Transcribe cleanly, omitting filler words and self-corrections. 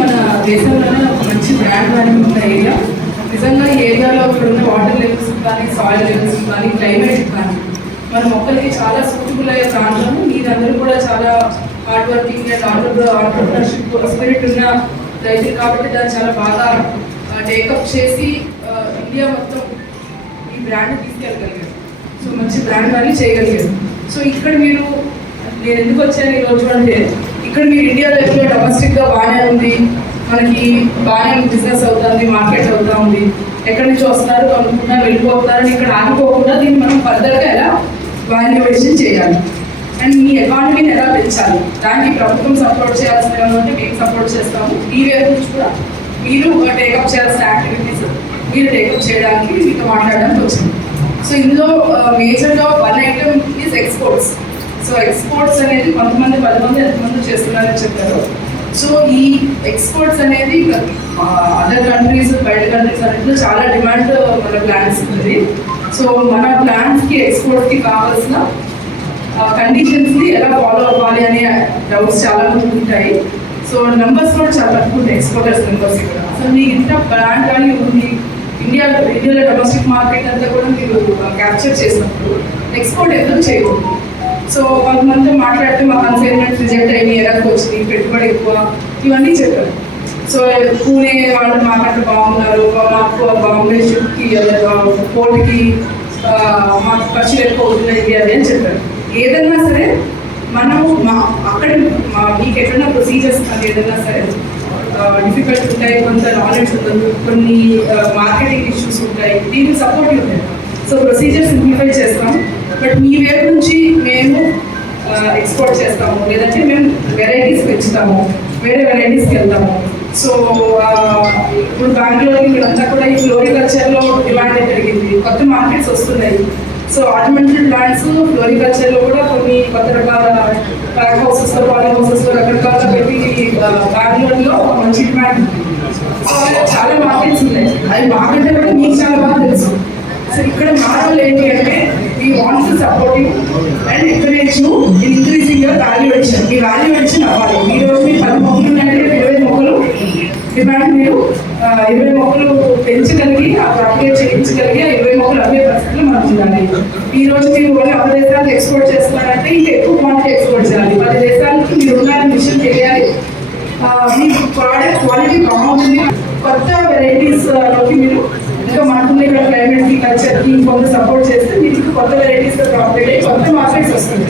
మన దేశంలోనే ఒక మంచి బ్రాండ్ వాల్యూ ఉన్న ఏరియా. నిజంగా ఈ ఏరియాలో ఇక్కడ ఉన్న వాటర్ లెవెల్స్ కానీ, సాయిల్ లెవెల్స్ కానీ, క్లైమేట్ కానీ మన మొక్కలకి చాలా సూటబుల్ అయ్యే ప్రాంతం. మీరందరూ కూడా చాలా hard working and entrepreneurship spirit ఉన్న రైతులు కాబట్టి దాన్ని చాలా బాగా టేకప్ చేసి ఇండియా మొత్తం ఈ బ్రాండ్ తీసుకెళ్ళగలిగారు. సో మంచి బ్రాండ్ వాల్యూ చేయగలిగారు. సో ఇక్కడ మీరు నేను ఎందుకు వచ్చాను ఈరోజు అంటే, ఇక్కడ మీరు ఇండియా లెవెల్లో డొమెస్టిక్గా బాగానే ఉంది, మనకి బాగానే బిజినెస్ అవుతుంది, మార్కెట్ అవుతా ఉంది, ఎక్కడి నుంచి వస్తున్నారు కొనుక్కున్నారు వెళ్ళిపోతున్నారని ఇక్కడ ఆగిపోకుండా దీన్ని మనం ఫర్దర్గా ఎలా వాల్యుయేషన్ చేయాలి అండ్ మీ ఎకానమీని ఎలా పెంచాలి, దానికి ప్రభుత్వం సపోర్ట్ చేయాల్సిన అంటే మేము సపోర్ట్ చేస్తాము. ఈ వైపు నుంచి కూడా మీరు టేకప్ చేయాల్సిన యాక్టివిటీస్ మీరు టేకప్ చేయడానికి మీతో మాట్లాడడానికి వచ్చింది. సో ఇందులో మేజర్గా one item is exports. So exports అనేది 10 మంది ఎంతమంది చేస్తున్నారని చెప్పారు. సో ఈ ఎక్స్పోర్ట్స్ అనేది అదర్ కంట్రీస్ బయట కంట్రీస్ అన్నింటిలో చాలా డిమాండ్ మన ప్లాన్స్ ఉంది. సో మన ప్లాన్స్కి ఎక్స్పోర్ట్స్కి కావాల్సిన కండిషన్స్ని ఎలా ఫాలో అవ్వాలి అనే డౌట్స్ చాలా మంది ఉంటాయి. సో నెంబర్స్ కూడా చాలా తక్కువ ఉంటాయి, ఎక్స్పోర్టర్స్ నెంబర్స్ ఇక్కడ. అసలు మీకు ఇంత బ్రాండ్ వాల్యూ ఉంది, ఇండియాలో డొమెస్టిక్ మార్కెట్ అంతా కూడా మీరు క్యాప్చర్ చేసినప్పుడు ఎక్స్పోర్ట్ ఎందుకు చేయకూడదు? సో కొంతమంది మాట్లాడితే మా కన్సైన్మెంట్ రిజెక్ట్ అయ్యి ఎరకు వచ్చింది, పెట్టుబడి ఎక్కువ, ఇవన్నీ చెప్పారు. సో పూణే వాళ్ళు మాకంటే బాగున్నారు, మాకు బాంబే షిప్కి పోర్ట్కి మాకు ఖర్చులు ఎక్కువ అవుతున్నాయి అది అని చెప్పారు. ఏదన్నా సరే మనము అక్కడ మీకు ఎక్కడన్నా ప్రొసీజర్స్ కానీ ఏదన్నా సరే డిఫికల్ట్ ఉంటాయి, కొంత నాలెడ్జ్ ఉండదు, కొన్ని మార్కెటింగ్ ఇష్యూస్ ఉంటాయి, దీనికి సపోర్టివ్ ఉంటాయి. సో ప్రొసీజర్ సింప్లిఫై చేస్తాం. బట్ మీ వైపు నుంచి మేము ఎక్స్పోర్ట్ చేస్తాము, లేదంటే మేము వెరైటీస్ పెంచుతాము, వేరే వెరైటీస్కి వెళ్తాము. సో ఇప్పుడు బెంగళూరు ఇక్కడంతా కూడా ఈ ఫ్లోరికల్చర్లో డిమాండ్ పెరిగింది, కొత్త మార్కెట్స్ వస్తున్నాయి. సో ఆర్నమెంటల్ ప్లాంట్స్ ఫ్లోరికల్చర్లో కూడా కొన్ని కొత్త రకాల ప్యాక్ హౌసెస్, పాలీ హౌసెస్ రకరకాలుగా పెట్టి బెంగళూరులో మంచి డిమాండ్ ఉంది. సో చాలా మార్కెట్స్ ఉన్నాయి, అవి మాకంటే కూడా మీకు చాలా బాగా తెలుసు. సో ఇక్కడ మా రోల్ ఏంటి అంటే we want to support you and encourage you in increasing your valuation. ఈ వాల్యుయేషన్ అవ్వాలి. ఈ రోజు మీరు 10 మొక్కలు ఉన్నాయంటే 20 మొక్కలు డిమాండ్ మీరు 20 మొక్కలు పెంచగలిగి ఆ ప్రాపగేట్ చేయించగలిగి ఆ 20 మొక్కలు అదే పరిస్థితులు మనకు ఉండాలి. ఈ రోజు మీరు 10 దేశాలకు ఎక్స్పోర్ట్ చేస్తున్నారంటే ఇంకా ఎక్కువ క్వాంటిటీ ఎక్స్పోర్ట్ చేయాలి. 10 దేశాలకు మీరు ఉన్నారని విషయం తెలియాలి. మీ ప్రోడక్ట్ క్వాలిటీ బాగుంటుంది. కొత్త వెరైటీస్లోకి మీరు ఇంకా మనకున్న ఇక్కడ క్లైమేట్కి కల్చర్కి కొంత సపోర్ట్ చేస్తే మీకు కొత్త వెరైటీస్ ప్రాపరేట్ అయ్యి కొత్త మార్కెట్స్ వస్తుంది.